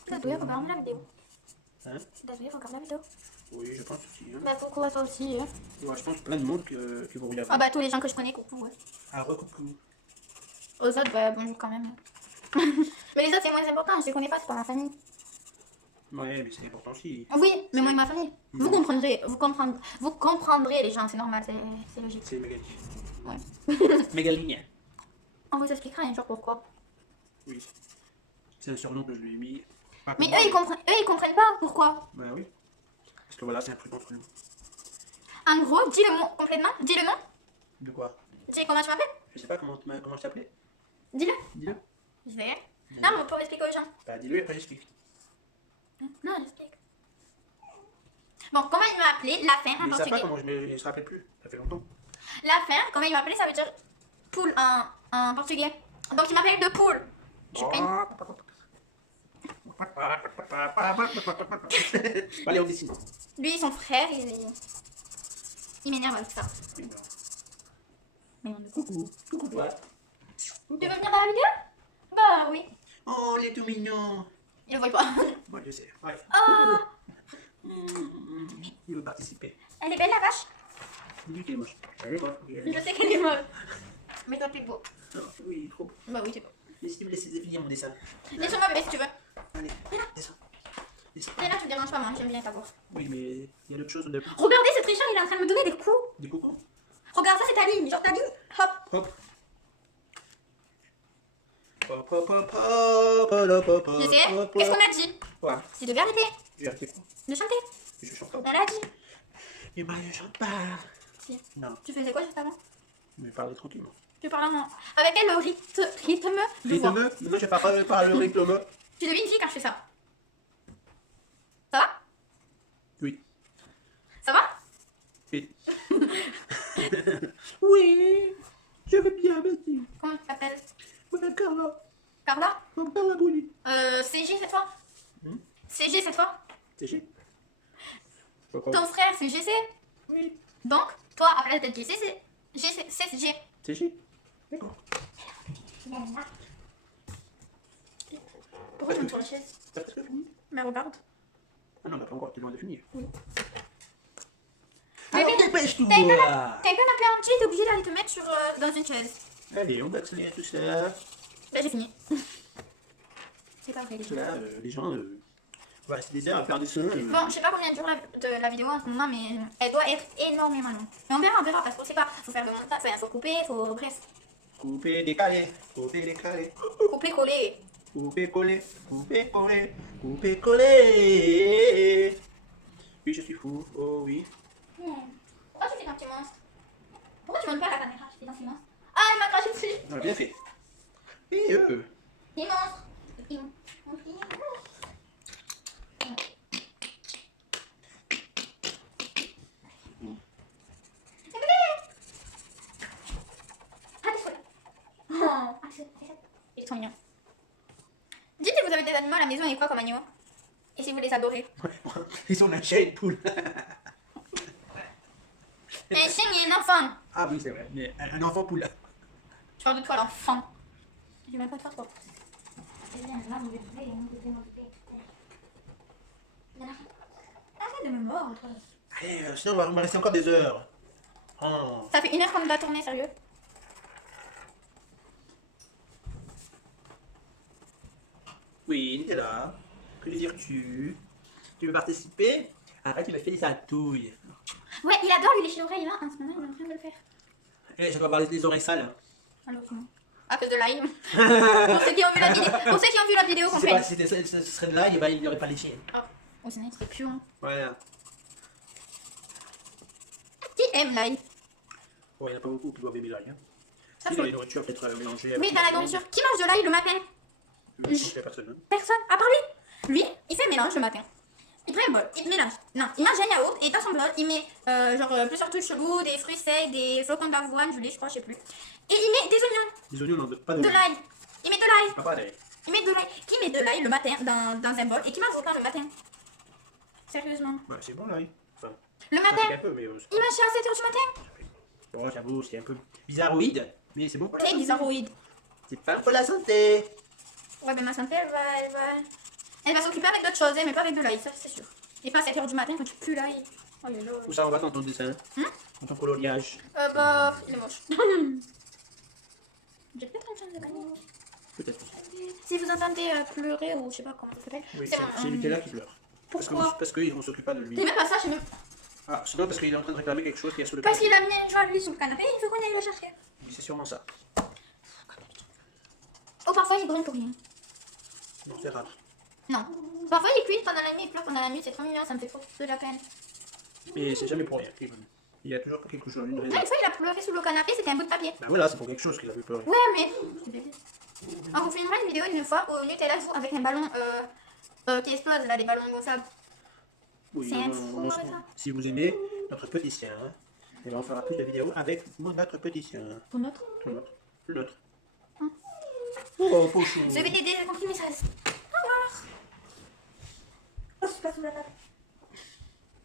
T'as doué, regarde la vidéo. Hein? T'as doué, regarde la vidéo. Oui, je pense aussi. Hein. Bah pourquoi toi aussi Ouais, je pense plein de monde qui vont regarder. Ah bah tous les gens que je connais, coucou, ouais. Ah, coucou. Aux autres, bah bonjour quand même. Mais les autres, c'est moins important, je les connais pas, c'est pas ma famille. Ouais, mais c'est important aussi. Oui, mais moi et ma famille. Vous comprendrez, vous comprendrez les gens, c'est normal, c'est logique. C'est Magali. Ouais. Mégaline. On vous expliquera un jour pourquoi. Oui. C'est un surnom que je lui ai mis. Pas Mais pour moi, ils comprennent pas pourquoi. Bah oui. Parce que voilà, c'est un truc entre nous. En gros, dis le mot complètement, dis le nom. De quoi? Dis comment tu m'appelles. Je sais pas comment je t'appelais. Dis-le. Dis-le. Je vais. Non, mais pour expliquer aux gens. Bah dis-le et après j'explique. Non, j'explique. Bon, comment il m'a appelé la fin en Mais il savent pas portugais. comment je se rappelle plus. Ça fait longtemps. La fin, comment il m'a appelé, ça veut dire poule en portugais. Donc il m'appelle de poule. Je peine. Allez, on dessine. Lui, son frère, il m'énerve avec ça. Mais non, du coup. Coucou. Coucou toi. Tu veux venir dans la vidéo? Bah oui. Oh, il est tout mignon. Il le voit pas. Moi, je sais. Ouais. Oh, Il veut participer. elle est belle la vache. Il est moche. Elle est moche. Je sais qu'elle est molle. Mais toi plus beau. Oh, oui, trop beau. Bah oui, c'est beau. Mais si tu me laisses finir mon dessin. Laisse-moi bébé si tu veux. Allez, descends. Descends. Et là, tu me déranges pas, moi, j'aime bien ta voix. Oui, mais il y a d'autres choses de plus. Regardez, ce tricheur, il est en train de me donner des coups. Des cocons. Regarde, ça c'est ta ligne. Genre ta ligne, hop. Hop. Hop, hop, hop, hop, hop, hop, Je sais, hop, qu'est-ce hop. qu'on a dit? Quoi? C'est de vérité, J'ai arrêté quoi? de chanter. Je chante pas. On l'a dit. Mais moi, je chante pas. Si. Non, Tu faisais quoi juste avant? mais parle tranquillement. Tu parles en... Avec quel rythme de voix? Rythme? Non, je parle pas le rythme. Tu deviens une fille quand je fais ça. Ça va? Oui. Ça va? Oui. Oui. Je veux bien, merci. Comment tu t'appelles? Madame Carla. Carla? Madame Carla Bruni. CG cette fois? CG cette fois? C'est chic. Ton frère c'est GC? Oui. Donc, toi à place d'être GC, c'est CG. C'est chic. D'accord. Pourquoi tu me tournes la chaise? T'as presque fini? Mais regarde. Ah non, on n'a pas encore tellement de finir. Oui. Alors Bébé, dépêche-toi. T'as une peine à perdre, t'es obligé d'aller te mettre sur, dans une chaise. Allez, on va accélérer tout ça. Là j'ai fini. C'est pas vrai les Parce que gens. là, les gens, on va rester des heures à faire des sons. Bon, je sais pas combien dure la vidéo en ce moment, mais elle doit être énormément longue. Mais on verra, parce qu'on sait pas. Faut faire le montage, enfin, faut couper, faut. Bref. Couper, décaler, couper, décaler. Couper, coller. Couper, coller, couper, coller, couper, coller. Oui, je suis fou, oh oui. Pourquoi tu fais ton petit monstre? Pourquoi tu montes pas à la caméra? Tu fais ton petit monstre. Ah, elle m'a craché dessus. On a bien fait. Et Petit monstre. Petit monstre. Ils sont mignons. Dites si vous avez des animaux à la maison et quoi comme animaux? Et si vous les adorez. ils ont un chien et une poule. Un chien et un enfant. Ah oui, c'est vrai, mais un enfant poule. Tu parles de toi, l'enfant. J'ai même pas de faire quoi. Arrête de me mordre. Allez, sinon on va rester encore des heures. Oh. Ça fait 1 heure qu'on doit tourner, sérieux. Oui, t'es là. Que désires-tu? Tu veux participer? Arrête, tu vas faire des atouilles. Ouais, il adore lui lécher l'oreille, là. En ce moment, il est en train de le faire. Eh, je dois avoir les oreilles sales. Alors, non. À cause de l'ail. Pour ceux qui ont vu la vidéo, Si c'est comprennent. pas, si ce serait de là, il n'y aurait pas les chiens. Oh, sinon, c'est plus hein. Voilà. Qui aime l'ail? Bon, il n'y en a pas beaucoup qui doivent aimer l'ail. Hein. Ça Si, faut- dans les nourritures, peut-être mélangées. Oui, dans la nourriture. Qui mange de l'ail le matin? Je pense qu'il y a personne. Hein. Personne, à part lui. Lui, il fait un mélange le matin. Il prend un bol, il mélange. Non, il mange un yaourt et dans son bol, il met plusieurs trucs chelous, des fruits secs, des flocons d'avoine, je crois, je sais plus. Et il met des oignons, Les oignons, non, pas de l'ail. Il met de l'ail. Pas d'ail. Il met de l'ail. Qui met de l'ail le matin dans un bol et qui mange autant le matin? Sérieusement. Bah, c'est bon là. Enfin, Le ça pique matin, un peu, mais. il mange ça à 7h du matin. Bon, j'avoue, c'est un peu bizarroïde, mais c'est bon pour la Très santé. bizarroïde. C'est pas pour la santé. Ouais, mais ma santé, elle va s'occuper avec d'autres choses, hein, mais pas avec de l'ail, ça c'est sûr. Et pas à 7h du matin quand tu pues l'ail. Oh là là. Où ça, on va dans ton dessin? Dans ton coloriage? Bah, il est moche. J'ai peut-être un chance de gagner. Peut-être. Si vous entendez pleurer ou je sais pas comment ça s'appelle. Oui, c'est Nutella qui pleure. Pourquoi? Parce qu'on s'occupe pas de lui. C'est même pas ça, je sais même. Ah, c'est non parce qu'il est en train de réclamer quelque chose qui est sur le Parce canapé. qu'il a mis un joint lui sur le canapé, il faut qu'on aille le chercher. Oui, c'est sûrement ça. Oh, parfois il brûle pour rien. Non, c'est rare. Non. Parfois il cuit pendant la nuit, il pleure pendant la nuit, c'est trop mignon, ça me fait trop de la peine. Mais c'est jamais pour rien. Il y a toujours pour quelque chose. Une raison. Une fois il a pleuré sous le canapé, c'était un bout de papier. Bah voilà, c'est pour quelque chose qu'il a fait pleurer. Ouais, mais. On vous filmera une vidéo une fois où Nutella joue avec un ballon qui explose, là, les ballons gonflables. Oui, C'est un fou, ça. si vous aimez notre petit sien, et ben on fera plus de vidéos avec notre petit sien. Pour notre. Ton autre. Le nôtre. Oh, pochou. Je vais t'aider à comprimer ça. Au revoir. Oh, je passe sous la table.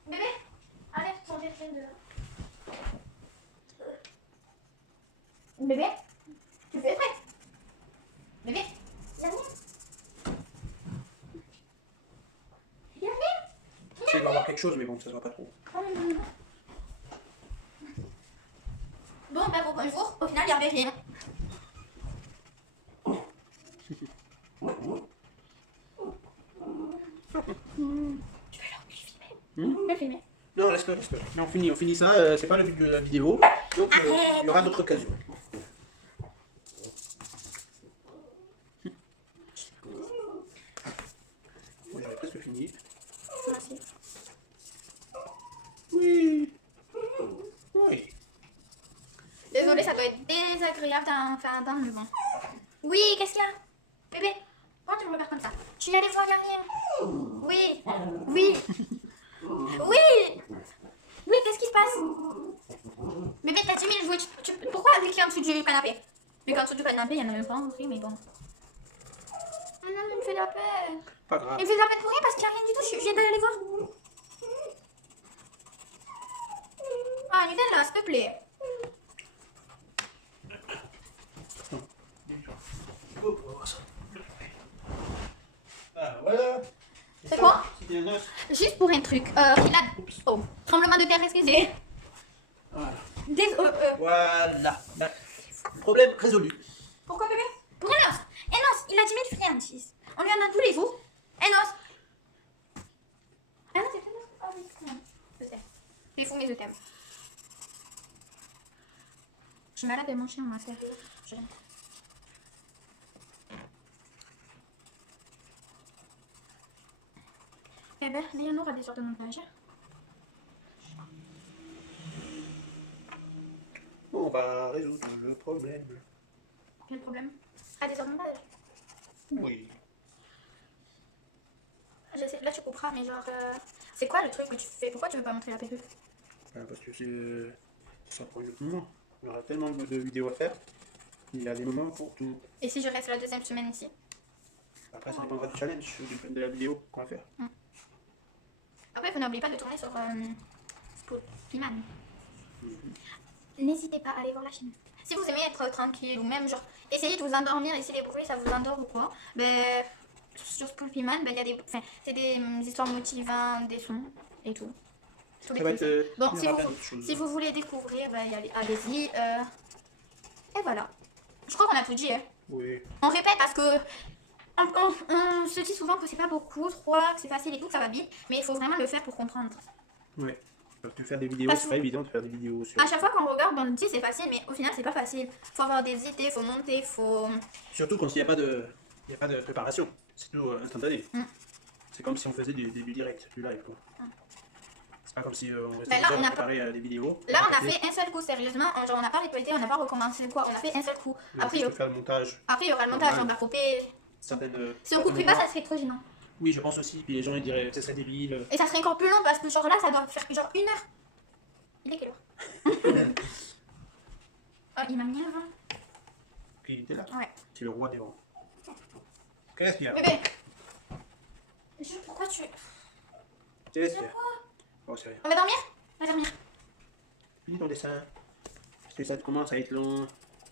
Bébé, enlève ton verre de là. Bébé, tu fais prêt? Bébé, y'a rien. Y'a rien. Il va y avoir quelque chose, mais bon, ça sera pas trop. Bon, bah bonjour. Au final, il y avait rien. Tu vas leur filmer. Le filmer. Non, laisse-le, laisse-le. Mais on finit ça, c'est pas le but de la vidéo. Donc, il y aura d'autres occasions. Bon, j'avais presque fini. Merci. Oui. Oui. Désolée, ça doit être désagréable dans le vent. Oui, qu'est-ce qu'il y a? Bébé, pourquoi tu me regardes comme ça? Tu y allais voir, y'a rien. Oui, oui, oui. Oui, qu'est-ce qui se passe? Bébé, t'as 10 000 jouets. Pourquoi avec qui en dessous du canapé? Mais qu'en dessous du canapé, il y en a même pas en mais bon. Oh non, il me fait de la peine. Pas grave. Il me fait de la peine pour rien parce qu'il n'y a rien du tout. Je viens d'aller voir. Ah, Nutella, s'il te plaît. Ah, voilà. C'est quoi? C'était un os. Juste pour un truc. Oh, tremblement de terre, excusez. Voilà. Voilà. Problème résolu. Pourquoi bébé? Pour un os. Un os, il a 10 000 friandises. On lui en donne tous les jours. Un os. Ah non, c'est pas un os. Ah oui, non. Je sais. Il faut mes je t'aime. Je suis malade de mon chien, moi, sérieux. Eh ben, mais il y en aura des heures de montage. Bon, on va résoudre le problème. Quel problème? Ah, des heures de montage. Oui. Là, tu couperas, mais genre. C'est quoi le truc que tu fais? Pourquoi tu veux pas montrer la perruque? Parce que ça prend le moment. Il y aura tellement de vidéos à faire. Il y a des moments pour tout. Et si je reste la deuxième semaine ici? Après, ça dépendra du challenge, de la vidéo qu'on va faire. Après, vous n'oubliez pas de tourner sur Spotify. N'hésitez pas à aller voir la chaîne. Si vous aimez être tranquille ou même genre essayer de vous endormir et si les bruits ça vous endort ou quoi, ben sur Spotify, ben il y a des, c'est des histoires motivantes, des sons et tout. Ça va être, Bon, il y aura plein d'autres choses. si vous voulez découvrir, ben allez-y. Et voilà. Je crois qu'on a tout dit. Hein. Oui. On répète parce que on se dit souvent que c'est pas beaucoup, que c'est facile et tout, que ça va vite, mais il faut vraiment le faire pour comprendre. Ouais. Parce que faire des vidéos, Parce c'est pas évident de faire des vidéos sur. À chaque fois qu'on regarde, on dit c'est facile, mais au final c'est pas facile. Faut avoir des idées, faut monter, faut. Surtout quand il n'y a pas de préparation. C'est tout instantané. C'est comme si on faisait du direct, du live. Quoi. C'est pas comme si on restait là, on a préparer des vidéos. Là, on a fait un seul coup, sérieusement. Genre, on n'a pas répété, on n'a pas recommencé quoi. On a fait un seul coup. Après, il faire le montage. y aura le montage, on va couper. Certaines. Si on couperait pas, ça serait trop gênant. Oui, je pense aussi. Puis les gens ils diraient que ce serait débile. Et ça serait encore plus long parce que, genre là, ça doit faire genre 1 heure. Il est quelle heure? Oh, il m'a mis un vent. Puis il était là. Ouais. C'est le roi des vents. Qu'est-ce qu'il y a? Bébé. Pourquoi tu... Qu'est-ce qu'il y a? Oh, c'est rien. On va dormir? On va dormir. Finis ton dessin. Parce que ça commence à être long.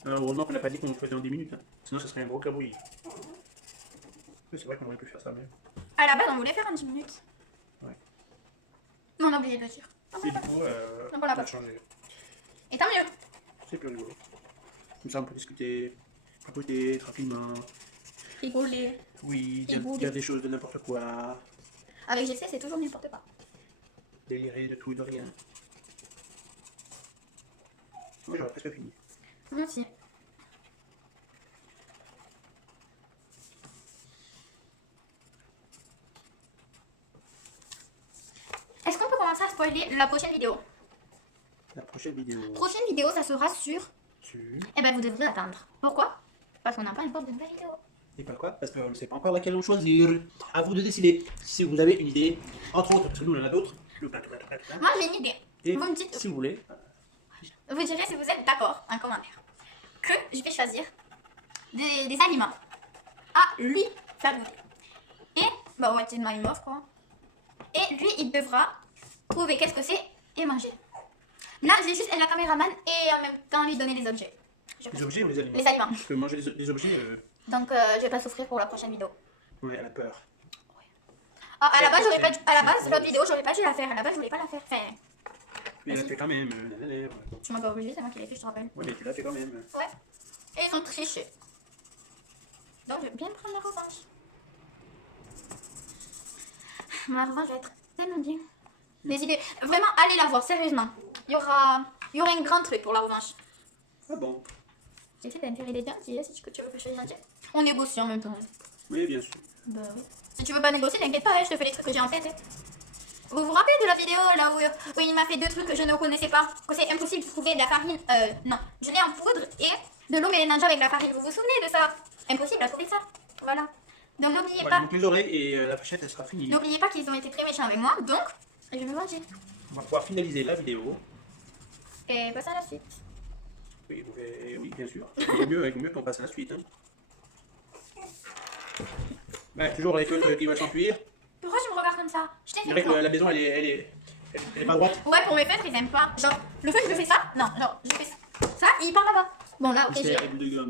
Heureusement qu'on n'a pas dit qu'on le faisait en 10 minutes. Hein. Sinon, ça serait un gros cabouille. C'est vrai qu'on aurait pu faire ça même. À la base, on voulait faire en 10 minutes. Ouais. Mais on a oublié de le dire. Et du coup, on l'a pas changé. Et tant mieux. C'est plus rigolo. Comme ça, on peut discuter, papoter tranquillement. Rigoler. Oui, Rigoler. dire des choses de n'importe quoi. Avec GC, c'est toujours n'importe quoi. Délirer de tout et de rien. Moi, j'aurais presque fini. Moi aussi. Est-ce qu'on peut commencer à spoiler la prochaine vidéo? La prochaine vidéo. Prochaine vidéo, ça sera sur... Sur... Eh ben, vous devrez attendre. Pourquoi? Parce qu'on n'a pas encore de nouvelle vidéo. Et pas quoi? Parce qu'on ne sait pas encore laquelle on choisir. À vous de décider. Si vous avez une idée, entre autres, parce que nous on en a d'autres. Moi, j'ai une idée. Et Vous me dites... si vous voulez. Vous direz si vous êtes d'accord en commentaire. Que je vais choisir des aliments à lui faire goûter. Et, bah ouais, c'est de ma je crois. Et lui, il devra trouver qu'est-ce que c'est et manger. Là, j'ai juste la caméraman et en même temps lui donner les objets. Les objets ou les aliments? Les aliments. Parce que manger des objets, Donc, je vais pas souffrir pour la prochaine vidéo. ouais, elle a peur. Ah, à la base, j'aurais pas dû... À la base, l'autre vidéo, j'aurais pas dû la faire. À la base, je voulais pas la faire. Enfin, Mais elle a fait quand même. tu m'as pas obligé, c'est moi qui l'ai fait, je te rappelle. Ouais, mais tu l'as fait quand même. Ouais. Et ils ont triché. Donc, je vais bien prendre la revanche. Ma revanche va être tellement bien. Les idées. Vraiment, allez la voir, sérieusement. Il y aura un grand truc pour la revanche. Ah bon? J'essaie d'intégrer les gentils, si tu veux que je fasse gentil. On négocie en même temps. Oui, bien sûr. Bah oui. Si tu veux pas négocier, t'inquiète pas, je te fais les trucs que j'ai en tête. Vous vous rappelez de la vidéo là où il m'a fait 2 trucs que je ne connaissais pas? Que c'est impossible de trouver de la farine. Non. Je l'ai en poudre et de l'eau mélangée avec la farine. Vous vous souvenez de ça? Impossible à trouver ça. Voilà. Donc n'oubliez pas. Donc les oreilles et la pochette, elle sera finie. N'oubliez pas qu'ils ont été très méchants avec moi. Donc, je vais me venger. On va pouvoir finaliser la vidéo. Et passer à la suite. Oui, oui, bien sûr. Il vaut mieux qu'on passe à la suite. Hein. Ouais, toujours avec l'autre qui va s'enfuir. Pourquoi tu me regardes comme ça? Je t'ai C'est fait vrai quoi? que la maison, elle est pas droite. Ouais, pour mes fêtes, ils aiment pas. Genre, le fait que je fais ça, non, genre, je fais ça, et il part là-bas. Bon, là, ok, j'ai pas mis de violet.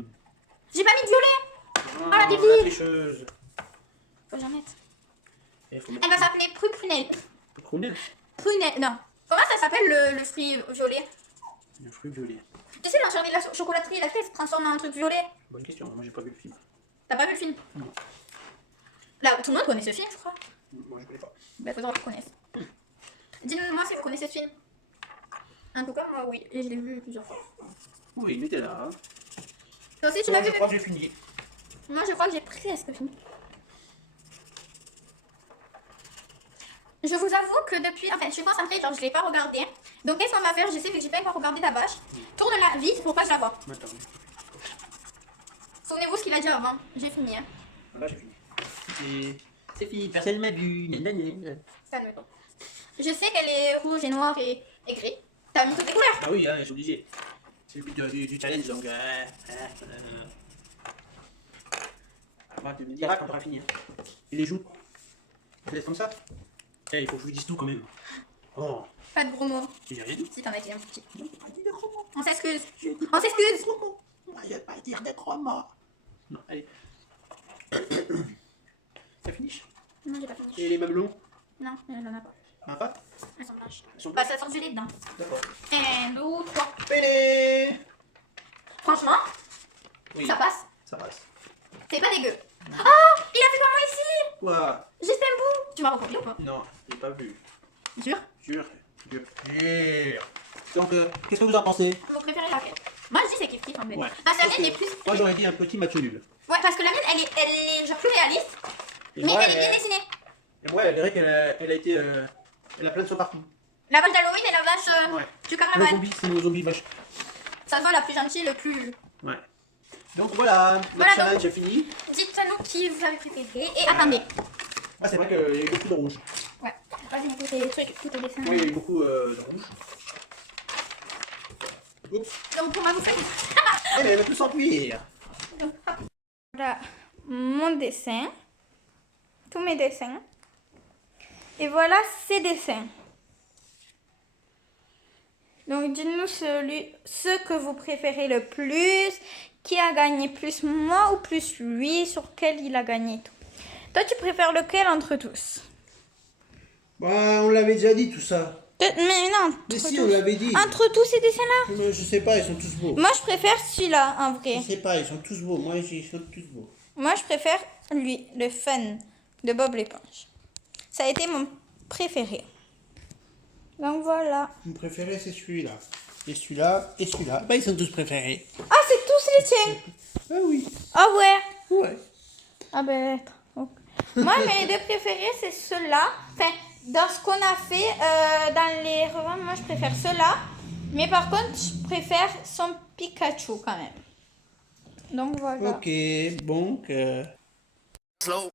Ah, la débile. la tricheuse. Faut que j'en mette. Faut Elle va s'appeler Prunelle. Prunelle. Prunelle, non. Comment ça s'appelle le fruit violet? Le fruit violet. Tu sais, dans Charlie la chocolaterie, la fête se transforme en un truc violet. Bonne question, moi j'ai pas vu le film. T'as pas vu le film? Non. Là, tout le monde connaît ce film, je crois. Moi je connais pas. Bah, faudra que tu connaisses. Dis-moi si vous connaissez ce film. En tout cas, moi, oui. Et je l'ai vu plusieurs fois. Oui, il était là. Hein. Toi aussi, tu l'as vu? Je crois que j'ai fini. Moi, je crois que j'ai presque fini. Je vous avoue que depuis... Enfin, je suis concentrée, genre, je l'ai pas regardé. Donc, qu'est-ce qu'on va faire? Je sais que j'ai pas encore regardé la vache. Tourne-la vite pour pas que je la vois. Attends. Souvenez-vous ce qu'il a dit avant. J'ai fini, hein. Là, j'ai fini. Et c'est fini, personne m'a vu. Calme-toi. Je sais qu'elle est rouge et noire et gris. T'as mis toutes les couleurs. Ah oui, hein, c'est obligé. C'est le but du challenge, donc... Bah, tu me diras quand tu auras fini. Hein. Et les joues? Tu laisses comme ça? Eh, il faut que je vous dise tout quand même. Oh, Pas de gros mots. j'ai rien dit. Si t'en as dit un petit. Non, j'ai pas dit de gros mots. On s'excuse. J'ai dit On s'excuse. gros mots. Je vais pas dire de gros mots. Non, allez. Ça finit? Non, j'ai pas fini. Et les mamelons? Non, elle en a pas. Ah, pas? Elles sont blanches. Elles sont Bah, ça sort du lait dedans. D'accord. 1, 2, 3. Péné! Franchement, Oui, ça passe. ça passe. C'est pas dégueu. Ah, il a fait comme moi ici. Quoi? Juste un bout. Tu m'as recopié ou pas? Non, j'ai pas vu. Sûr? Jure. Donc, qu'est-ce que vous en pensez? Vous préférez laquelle? Moi, je dis c'est kiff-kiff en fait. Ouais. Parce que la mienne est plus... Moi, j'aurais dit un petit match nul. Ouais, parce que la mienne, elle est genre plus réaliste. Et Mais moi, elle est bien dessinée. Et moi, elle dirait elle a été... elle a plein de sauts partout. La vache d'Halloween et la vache Ouais. du Nos carnaval. zombies, c'est nos zombies vaches. Ça se voit la plus gentille, le plus... Ouais. Donc voilà, notre Voilà, challenge est fini. Dites-nous qui vous avez préféré. Et attendez. Ah, c'est vrai qu'il y a eu beaucoup de rouge. Ouais. Vas-y, mettez tes trucs, tous tes dessins. Oui, il y a eu beaucoup de rouge. Oups. Donc, comment vous faites? Eh, mais elle va tout s'enfuir. Voilà. mon dessin. Tous mes dessins. Et voilà ces dessins. Donc, dites-nous ce que vous préférez le plus. Qui a gagné plus, moi ou plus lui? Sur quel il a gagné tout. Toi, tu préfères lequel entre tous? Bah, on l'avait déjà dit tout ça. Mais non. Mais si, on l'avait dit. Entre tous ces dessins-là? Mais je sais pas, ils sont tous beaux. Moi, je préfère celui-là, en vrai. Je sais pas, ils sont tous beaux. Moi, ils sont tous beaux. Moi, je préfère lui, le Fun de Bob l'éponge. Ça a été mon préféré. Donc voilà. Mon préféré, c'est celui-là. Et celui-là, et celui-là. Bah, ils sont tous préférés. Ah, c'est tous les tiens. Ah oui. Ah ouais. Ouais. Ah ben, ok. Moi, mes deux préférés, c'est ceux-là. Enfin, dans ce qu'on a fait dans les reventes, moi, je préfère ceux-là. Mais par contre, je préfère son Pikachu quand même. Donc voilà. Ok, donc... Slow.